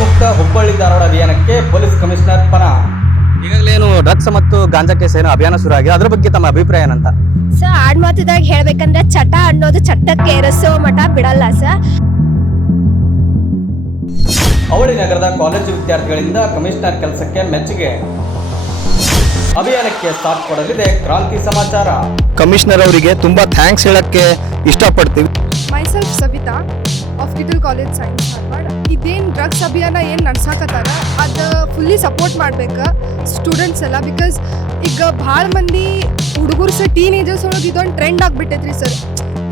ಮುಕ್ತ ಹುಬ್ಬಳ್ಳಿ ಧಾರವಾಡ ಅಭಿಯಾನಕ್ಕೆ police commissioner ಪರ. ಈಗಾಗಲೇ ಏನು ಡ್ರಗ್ಸ್ ಮತ್ತು ಗಾಂಜಾ ಕೇಸ್ ಏನು ಅಭಿಯಾನ ಶುರು ಆಗಿದೆ, ಅದ್ರ ಬಗ್ಗೆ ತಮ್ಮ ಅಭಿಪ್ರಾಯ ಏನಂತ? ಸರ್ ಆಡ್ಮಾತದಾಗ ಹೇಳ್ಬೇಕಂದ್ರೆ ಚಟ ಅನ್ನೋದು ಚಟ್ಟಕ್ಕೆ ಎರಸೋ ಮಠ ಬಿಡಲ್ಲ ಸರ್. ಅವಳಿ ನಗರದ ಕಾಲೇಜು ವಿದ್ಯಾರ್ಥಿಗಳಿಂದ ಕಮಿಷನರ್ ಕೆಲಸಕ್ಕೆ ಮೆಚ್ಚುಗೆ. ಅಭಿಯಾನಕ್ಕೆ ಸಾಥ್ ಕೊಡಲಿದೆ ಕ್ರಾಂತಿ ಸಮಾಚಾರ. ಕಮಿಷನರ್ ಅವರಿಗೆ ತುಂಬಾ ಥ್ಯಾಂಕ್ಸ್ ಹೇಳಕ್ಕೆ ಇಷ್ಟಪಡ್ತೀವಿ. Myself Savita of Kittel college science Dharwad. ಇದೇನು ಡ್ರಗ್ಸ್ ಅಭಿಯಾನ ಏನು ನಡ್ಸಾಕತ್ತಾರ ಅದು ಫುಲ್ಲಿ ಸಪೋರ್ಟ್ ಮಾಡ್ಬೇಕು ಸ್ಟೂಡೆಂಟ್ಸ್ ಎಲ್ಲ. ಬಿಕಾಸ್ ಈಗ ಭಾಳ ಮಂದಿ ಹುಡುಗರು ಸರ್ ಟೀನೇಜರ್ಸ್ ಒಳಗೆ ಇದೊಂದು ಟ್ರೆಂಡ್ ಆಗಿಬಿಟ್ಟೈತ್ರಿ ಸರ್.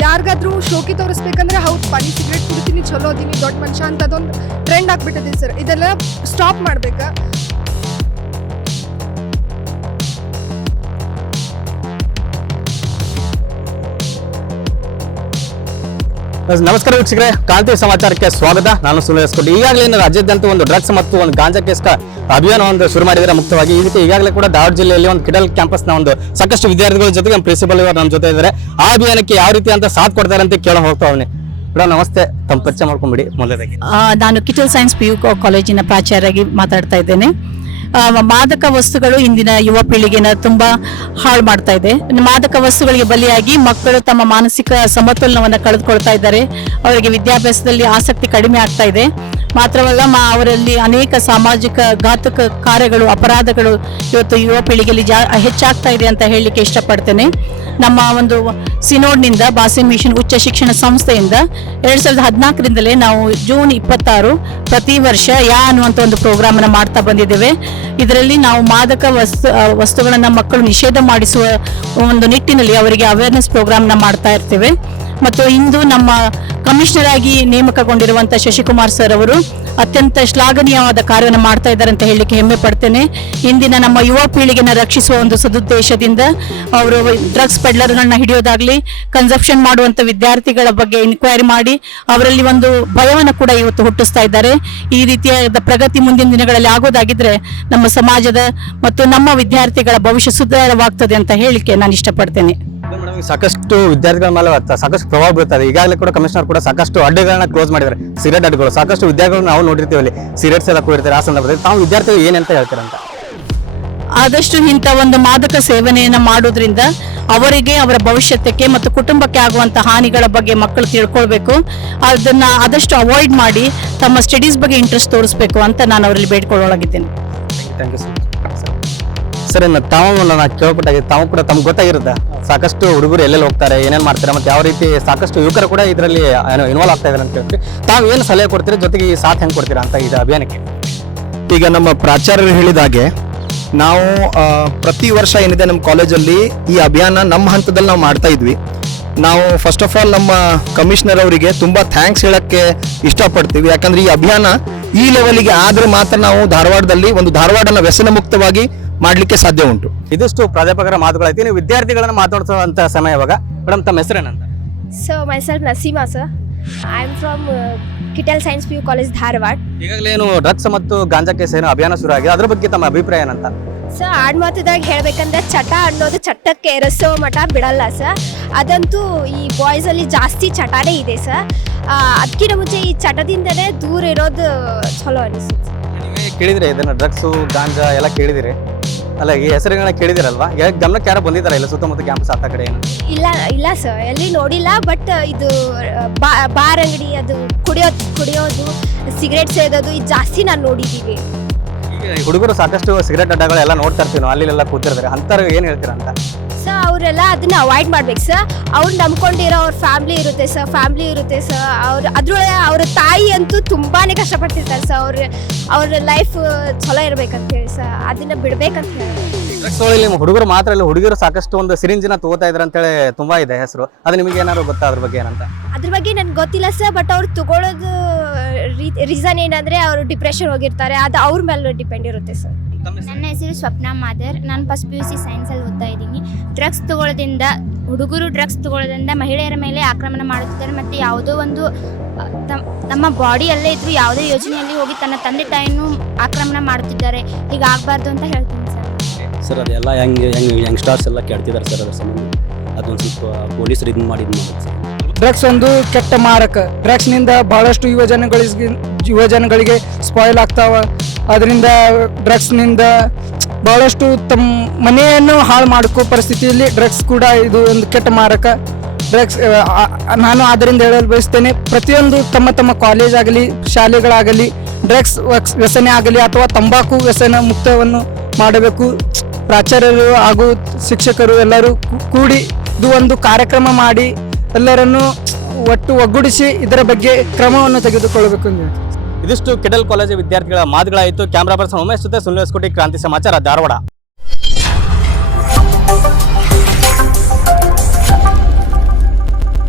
ಯಾರಿಗಾದ್ರೂ ಶೋಕಿ ತೋರಿಸ್ಬೇಕಂದ್ರೆ ಹೌದು ಪಾನಿ ಸಿಗರೇಟ್ ಕುಡಿತೀನಿ ಚಲೋ ಅದೀನಿ ದೊಡ್ಡ ಮನುಷ್ಯ ಅಂತ ಅದೊಂದು ಟ್ರೆಂಡ್ ಆಗಿಬಿಟ್ಟೈತಿ ಸರ್. ಇದೆಲ್ಲ ಸ್ಟಾಪ್ ಮಾಡ್ಬೇಕು. ನಮಸ್ಕಾರ ವೀಕ್ಷಕರೇ, ಕ್ರಾಂತಿ ಸಮಾಚಾರಕ್ಕೆ ಸ್ವಾಗತ. ನಾನು ಸುರೇಶ್ ಕೊಟ್ಟಿ. ಈಗಾಗಲೇ ರಾಜ್ಯಾದ್ಯಂತ ಒಂದು ಡ್ರಗ್ಸ್ ಮತ್ತು ಒಂದು ಗಾಂಜಾ ಕೇಸ್ ಅಭಿಯಾನ ಒಂದು ಶುರು ಮಾಡಿದರೆ ಮುಕ್ತವಾಗಿ. ಈ ರೀತಿ ಈಗಾಗಲೇ ಕೂಡ ಧಾರವಾಡ ಜಿಲ್ಲೆಯಲ್ಲಿ ಒಂದು ಕಿಡಲ್ ಕ್ಯಾಂಪಸ್ನ ಒಂದು ಸಾಕಷ್ಟು ವಿದ್ಯಾರ್ಥಿಗಳ ಜೊತೆಗೆ ನಮ್ಮ ಪ್ರಿನ್ಸಿಪಲ್ ಇವರು ನಮ್ಮ ಜೊತೆ ಇದ್ದಾರೆ. ಆ ಅಭಿಯಾನಕ್ಕೆ ಯಾವ ರೀತಿ ಅಂತ ಸಾಥ್ ಕೊಡ್ತಾರೆ ಅಂತ ಕೇಳ ಹೋಗ್ತಾ ಅವನಿ. ಮೇಡಮ್ ನಮಸ್ತೆ, ತಮ್ಮ ಪರಿಚಯ ಮಾಡ್ಕೊಂಡ್ಬಿಡಿ ಮೊದಲಾಗಿ. ನಾನು ಕಿಟಲ್ ಸೈನ್ಸ್ PU ಕಾಲೇಜಿನ ಪ್ರಾಚಾರ್ಯರಾಗಿ ಮಾತಾಡ್ತಾ ಇದ್ದೇನೆ. ಮಾದಕ ವಸ್ತುಗಳು ಇಂದಿನ ಯುವ ಪೀಳಿಗೆನ ತುಂಬಾ ಹಾಳು ಮಾಡ್ತಾ ಇದೆ. ಮಾದಕ ವಸ್ತುಗಳಿಗೆ ಬಲಿಯಾಗಿ ಮಕ್ಕಳು ತಮ್ಮ ಮಾನಸಿಕ ಸಮತೋಲನವನ್ನು ಕಳೆದುಕೊಳ್ತಾ ಇದ್ದಾರೆ. ಅವರಿಗೆ ವಿದ್ಯಾಭ್ಯಾಸದಲ್ಲಿ ಆಸಕ್ತಿ ಕಡಿಮೆ ಆಗ್ತಾ ಇದೆ. ಮಾತ್ರವಲ್ಲ ಅವರಲ್ಲಿ ಅನೇಕ ಸಾಮಾಜಿಕ ಘಾತಕ ಕಾರ್ಯಗಳು, ಅಪರಾಧಗಳು ಇವತ್ತು ಯುವ ಪೀಳಿಗೆಯಲ್ಲಿ ಹೆಚ್ಚಾಗ್ತಾ ಇದೆ ಅಂತ ಹೇಳಲಿಕ್ಕೆ ಇಷ್ಟಪಡ್ತೇನೆ. ನಮ್ಮ ಒಂದು ಸಿನೋಡ್ನಿಂದ ಬಾಸಿನ್ ಮಿಷನ್ ಉಚ್ಚ ಶಿಕ್ಷಣ ಸಂಸ್ಥೆಯಿಂದ 2014ರಿಂದಲೇ ನಾವು ಜೂನ್ 26 ಪ್ರತಿ ವರ್ಷ ಅನ್ನುವಂಥ ಒಂದು ಪ್ರೋಗ್ರಾಮನ್ನು ಮಾಡ್ತಾ ಬಂದಿದ್ದೇವೆ. ಇದರಲ್ಲಿ ನಾವು ಮಾದಕ ವಸ್ತುಗಳನ್ನು ಮಕ್ಕಳು ನಿಷೇಧ ಮಾಡಿಸುವ ಒಂದು ನಿಟ್ಟಿನಲ್ಲಿ ಅವರಿಗೆ ಅವೇರ್ನೆಸ್ ಪ್ರೋಗ್ರಾಮ್ನ ಮಾಡ್ತಾ ಇರ್ತೇವೆ. ಮತ್ತು ಇಂದು ನಮ್ಮ ಕಮಿಷನರ್ ಆಗಿ ನೇಮಕಗೊಂಡಿರುವಂಥ ಶಶಿಕುಮಾರ್ ಸರ್ ಅವರು ಅತ್ಯಂತ ಶ್ಲಾಘನೀಯವಾದ ಕಾರ್ಯವನ್ನು ಮಾಡ್ತಾ ಇದ್ದಾರೆ ಅಂತ ಹೇಳಲಿಕ್ಕೆ ಹೆಮ್ಮೆ ಪಡ್ತೇನೆ. ಇಂದಿನ ನಮ್ಮ ಯುವ ಪೀಳಿಗೆನ ರಕ್ಷಿಸುವ ಒಂದು ಸದುದ್ದೇಶದಿಂದ ಅವರು ಡ್ರಗ್ಸ್ ಪೆಡ್ಲರ್ಗಳನ್ನ ಹಿಡಿಯೋದಾಗ್ಲಿ, ಕನ್ಸಪ್ಷನ್ ಮಾಡುವಂಥ ವಿದ್ಯಾರ್ಥಿಗಳ ಬಗ್ಗೆ ಇನ್ಕ್ವೈರಿ ಮಾಡಿ ಅವರಲ್ಲಿ ಒಂದು ಭಯವನ್ನು ಕೂಡ ಇವತ್ತು ಹುಟ್ಟಿಸ್ತಾ ಇದ್ದಾರೆ. ಈ ರೀತಿಯಾದ ಪ್ರಗತಿ ಮುಂದಿನ ದಿನಗಳಲ್ಲಿ ಆಗೋದಾಗಿದ್ರೆ ನಮ್ಮ ಸಮಾಜದ ಮತ್ತು ನಮ್ಮ ವಿದ್ಯಾರ್ಥಿಗಳ ಭವಿಷ್ಯ ಸುಧಾರವಾಗ್ತದೆ ಅಂತ ಹೇಳಲಿಕ್ಕೆ ನಾನು ಇಷ್ಟಪಡ್ತೇನೆ. ಸಾಕಷ್ಟು ವಿದ್ಯಾರ್ಥಿಗಳ ಮೇಲೆ ಸಾಕಷ್ಟು ಪ್ರಭಾವ ಬೀಳ್ತದೆ. ಈಗಾಗಲೇ ಕೂಡ ಕಮಿಷನರ್ ಕೂಡ ಸಾಕಷ್ಟು ಅಡ್ಡೆಗಳನ್ನ ಕ್ಲೋಸ್ ಮಾಡಿದ್ದಾರೆ, ಸಿಗರೇಟ್ ಅಡ್ಡೆಗಳು. ಸಾಕಷ್ಟು ವಿದ್ಯಾರ್ಥಿಗಳು ನಾವು ನೋಡಿರ್ತೀವಿ, ಅಲ್ಲಿ ಸಿಗರೇಟ್ಸ್ ಎಲ್ಲ ಕೂಡಿರ್ತಾರೆ. ಆ ಸಂದರ್ಭದಲ್ಲಿ ತಾವು ವಿದ್ಯಾರ್ಥಿಗಳು ಏನಂತ ಹೇಳ್ತಾರಂತ? ಆದಷ್ಟು ಇಂಥ ಒಂದು ಮಾದಕ ಸೇವನೆಯನ್ನು ಮಾಡೋದ್ರಿಂದ ಅವರಿಗೆ, ಅವರ ಭವಿಷ್ಯಕ್ಕೆ ಮತ್ತು ಕುಟುಂಬಕ್ಕೆ ಆಗುವಂಥ ಹಾನಿಗಳ ಬಗ್ಗೆ ಮಕ್ಕಳು ತಿಳ್ಕೊಳ್ಬೇಕು. ಅದನ್ನ ಆದಷ್ಟು ಅವಾಯ್ಡ್ ಮಾಡಿ ತಮ್ಮ ಸ್ಟಡೀಸ್ ಬಗ್ಗೆ ಇಂಟ್ರೆಸ್ಟ್ ತೋರಿಸ್ಬೇಕು ಅಂತ ನಾನು ಅವರಲ್ಲಿ ಬೇಡ್ಕೊಳ್ಳೋಳಾಗಿದ್ದೇನೆ. Thank you sir. ತಾವು ನಾನು ಕೇಳ್ಪಟ್ಟಾಗಿ ತಾವು ಕೂಡ ತಮ್ಗೆ ಗೊತ್ತಾಗಿರುತ್ತೆ ಸಾಕಷ್ಟು ಹುಡುಗರು ಎಲ್ಲೆಲ್ಲಿ ಹೋಗ್ತಾರೆ, ಏನೇನು ಮಾಡ್ತಾರೆ, ಮತ್ತು ಯಾವ ರೀತಿ ಸಾಕಷ್ಟು ಯುವಕರು ಕೂಡ ಇದರಲ್ಲಿ ಇನ್ವಾಲ್ವ್ ಆಗ್ತಾ ಇದ್ದಾರೆ ಅಂತ ಹೇಳ್ತೀವಿ. ತಾವು ಏನು ಸಲಹೆ ಕೊಡ್ತೀರಿ, ಜೊತೆಗೆ ಈ ಸಾಥ್ ಹೆಂಗೆ ಕೊಡ್ತೀರಾ ಅಂತ ಇದು ಅಭಿಯಾನಕ್ಕೆ? ಈಗ ನಮ್ಮ ಪ್ರಾಚಾರ್ಯರು ಹೇಳಿದಾಗೆ ನಾವು ಪ್ರತಿ ವರ್ಷ ಏನಿದೆ ನಮ್ಮ ಕಾಲೇಜಲ್ಲಿ ಈ ಅಭಿಯಾನ ನಮ್ಮ ಹಂತದಲ್ಲಿ ನಾವು ಮಾಡ್ತಾ ಇದ್ವಿ. ನಾವು ಫಸ್ಟ್ ಆಫ್ ಆಲ್ ನಮ್ಮ ಕಮಿಷನರ್ ಅವರಿಗೆ ತುಂಬಾ ಥ್ಯಾಂಕ್ಸ್ ಹೇಳಕ್ಕೆ ಇಷ್ಟಪಡ್ತೀವಿ. ಯಾಕಂದ್ರೆ ಈ ಅಭಿಯಾನ ಈ ಲೆವೆಲ್ಗೆ ಆದ್ರೆ ಮಾತ್ರ ನಾವು ಧಾರವಾಡದಲ್ಲಿ ಒಂದು ಧಾರವಾಡನ ವ್ಯಸನ ಮುಕ್ತವಾಗಿ ಮಾಡ್ಲಿಕ್ಕೆ ಸಾಧ್ಯ ಉಂಟು. ಇದಿಷ್ಟು ಪ್ರಾಧ್ಯಾಪಕರ ಮಾತುಗಳೈತಿ. ನೀವು ವಿದ್ಯಾರ್ಥಿಗಳನ್ನ ಮಾತಾಡ್ಸುವಂತ ಸಮಯ ಇವಾಗ. ಮೇಡಮ್ ತಮ್ಮ ಹೆಸರೇನಂತ? So myself Naseema sir. I am from Kittel science PU college Dharwad. ಈಗಾಗಲೇ ಏನು ಡ್ರಗ್ಸ್ ಮತ್ತು ಗಾಂಜಾ ಕೇಸ್ ಏನು ಅಭಿಯಾನ ಶುರು ಆಗಿದೆ, ಅದ್ರ ಬಗ್ಗೆ ತಮ್ಮ ಅಭಿಪ್ರಾಯ ಏನಂತ? ಸರ್ ಆಡ್ಮಾತದಾಗ ಹೇಳ್ಬೇಕಂದ್ರೆ ಚಟ ಅನ್ನೋದು ಚಟ್ಟಕ್ಕೆ ಎರಸೋ ಮಠ ಬಿಡಲ್ಲ ಸರ್. ಅದಂತೂ ಈ ಬಾಯ್ಸಲ್ಲಿ ಜಾಸ್ತಿ ಚಟನೇ ಇದೆ ಸರ್. ಅದಕ್ಕಿಂತ ಮುಂಚೆ ಈ ಚಟದಿಂದನೇ ದೂರ ಇರೋದು ಚಲೋ ಅನಿಸುತ್ತೆ. ನೀವೇ ಕೇಳಿದ್ರೆ ಇದನ್ನ ಡ್ರಗ್ಸು ಗಾಂಜಾ ಎಲ್ಲ ಕೇಳಿದಿರಿ ಅಲ್ಲ, ಈ ಹೆಸರುಗಳನ್ನ ಕೇಳಿದಿರಲ್ವಾ? ಗಮನಕ್ಕೆ ಯಾರು ಬಂದಿದ್ದಾರೆ ಇಲ್ಲ ಸುತ್ತಮುತ್ತ ಕ್ಯಾಂಪಸ್ ಆತ ಕಡೆ? ಏನು ಇಲ್ಲ ಸರ್, ಎಲ್ಲಿ ನೋಡಿಲ್ಲ. ಬಟ್ ಇದು ಬಾರ್ ಅಂಗಡಿ, ಅದು ಕುಡಿಯೋದು ಸಿಗರೇಟ್ ಸೇದೋದು ಇದು ಜಾಸ್ತಿ ನಾನು ನೋಡಿದ್ದೀವಿ. ಈಗ ಹುಡುಗರು ಸಾಕಷ್ಟು ಸಿಗರೇಟ್ ಅಡ್ಡಗಳು ಎಲ್ಲ ನೋಡ್ತಾ ಇರ್ತೀವಿ ನಾವು, ಅಲ್ಲೆಲ್ಲ ಕೂತಿರ್ತಾರೆ. ಅಂಥವ್ರಿಗೆ ಏನು ಹೇಳ್ತೀರಾ ಅಂತ? ಸರ್ ಅವರೆಲ್ಲ ಅದನ್ನ ಅವಾಯ್ಡ್ ಮಾಡ್ಬೇಕು ಸರ್. ಅವ್ರು ನಂಬ್ಕೊಂಡಿರೋ ಅವ್ರ ಫ್ಯಾಮ್ಲಿ ಇರುತ್ತೆ ಸರ್. ಅದ್ರೊಳಗೆ ಅವ್ರ ತಾಯಿ ಅಂತೂ ತುಂಬಾನೇ ಕಷ್ಟಪಡ್ತಿರ್ತಾರೆ ಸರ್. ಅವ್ರ ಲೈಫ್ ಚಲೋ ಇರ್ಬೇಕಂತ ಹೇಳಿ ಸರ್, ಅದನ್ನ ಬಿಡ್ಬೇಕಂತ ಹೇಳಿ. ಡ್ರಗ್ಸ್ ಒಳಗೆ ಹುಡುಗರು ಮಾತ್ರ ಇಲ್ಲ, ಹುಡುಗರು ಸಾಕಷ್ಟು ಒಂದು ಸಿರಿಂಜಿನ ತಗೋತಾ ಇದ್ರ ಅಂತೇಳಿ ತುಂಬಾ ಇದೆ ಹೆಸರು. ಅದು ನಿಮಗೆ ಏನಾದ್ರು ಗೊತ್ತಾ ಅದ್ರ ಬಗ್ಗೆ ಏನಂತ? ಅದ್ರ ಬಗ್ಗೆ ನನ್ಗೆ ಗೊತ್ತಿಲ್ಲ ಸರ್. ಬಟ್ ಅವ್ರು ತಗೊಳ್ಳೋದು ರೀಸನ್ ಏನಂದ್ರೆ ಅವರು ಡಿಪ್ರೆಷನ್ ಹೋಗಿರ್ತಾರೆ, ಅದು ಅವ್ರ ಮೇಲೆ ಡಿಪೆಂಡ್ ಇರುತ್ತೆ ಸರ್. ನನ್ನ ಹೆಸರು ಸ್ವಪ್ನ ಮಾದರ್. ನಾನು ಫಸ್ಟ್ PUC ಸೈನ್ಸಲ್ಲಿ ಓದ್ತಾ ಇದ್ದೀನಿ. ಹುಡುಗರು ಡ್ರಗ್ಸ್ ತಗೊಳ್ಳೋದ್ರಿಂದ ಮಹಿಳೆಯರ ಮೇಲೆ ಆಕ್ರಮಣ ಮಾಡುತ್ತಿದ್ದಾರೆ ಮತ್ತು ಯಾವುದೋ ಒಂದು ತಮ್ಮ ಬಾಡಿಯಲ್ಲೇ ಇದ್ರು ಯಾವುದೇ ಯೋಜನೆಯಲ್ಲಿ ಹೋಗಿ ತನ್ನ ತಂದೆ ತಾಯಿಯನ್ನು ಆಕ್ರಮಣ ಮಾಡುತ್ತಿದ್ದಾರೆ. ಹೀಗಾಗಬಾರ್ದು ಅಂತ ಹೇಳ್ತೀನಿ ಸರ್. ಅದೆಲ್ಲ ಯಂಗ್ಸ್ಟರ್ಸ್ ಎಲ್ಲ ಕೆಡ್ತಿದ್ದಾರೆ ಸರ್. ಅದ್ರ ಸಂಬಂಧ ಅದೊಂದು ಸ್ವಲ್ಪ ಪೊಲೀಸರು ಇದನ್ನು ಮಾಡಿ ಸರ್. ಡ್ರಗ್ಸ್ ಒಂದು ಕೆಟ್ಟ ಮಾರಕ. ಡ್ರಗ್ಸ್ನಿಂದ ಬಹಳಷ್ಟು ಯುವ ಯುವಜನಗಳಿಗೆ ಸ್ಪಾಯ್ಲ್ ಆಗ್ತಾವ. ಅದರಿಂದ ಡ್ರಗ್ಸ್ನಿಂದ ಭಾಳಷ್ಟು ತಮ್ಮ ಮನೆಯನ್ನು ಹಾಳು ಮಾಡ್ಕೋ ಪರಿಸ್ಥಿತಿಯಲ್ಲಿ ಡ್ರಗ್ಸ್ ಕೂಡ ಇದು ಒಂದು ಕೆಟ್ಟ ಮಾರಕ. ಡ್ರಗ್ಸ್ ನಾನು ಆದ್ದರಿಂದ ಹೇಳಲು ಬಯಸ್ತೇನೆ, ಪ್ರತಿಯೊಂದು ತಮ್ಮ ತಮ್ಮ ಕಾಲೇಜ್ ಆಗಲಿ ಶಾಲೆಗಳಾಗಲಿ ಡ್ರಗ್ಸ್ ವ್ಯಸನ ಆಗಲಿ ಅಥವಾ ತಂಬಾಕು ವ್ಯಸನ ಮುಕ್ತವನ್ನು ಮಾಡಬೇಕು. ಪ್ರಾಚಾರ್ಯರು ಹಾಗೂ ಶಿಕ್ಷಕರು ಎಲ್ಲರೂ ಕೂಡಿ ಇದು ಒಂದು ಕಾರ್ಯಕ್ರಮ ಮಾಡಿ ಎಲ್ಲರನ್ನು ಒಗ್ಗೂಡಿಸಿ ಇದರ ಬಗ್ಗೆ ಕ್ರಮವನ್ನು ತೆಗೆದುಕೊಳ್ಳಬೇಕು ಎಂದು ಹೇಳ್ತೀನಿ. ಇದಿಷ್ಟು ಕಿಡಲ್ ಕಾಲೇಜು ವಿದ್ಯಾರ್ಥಿಗಳ ಮಾತುಗಳಾಯಿತು. ಕ್ಯಾಮ್ರಾ ಪರ್ಸನ್ ಉಮೇಶ್ ಜೊತೆ ಸುನಿಲ್ ಎಸ್ಕೋಟಿ, ಕ್ರಾಂತಿ ಸಮಾಚಾರ, ಧಾರವಾಡ.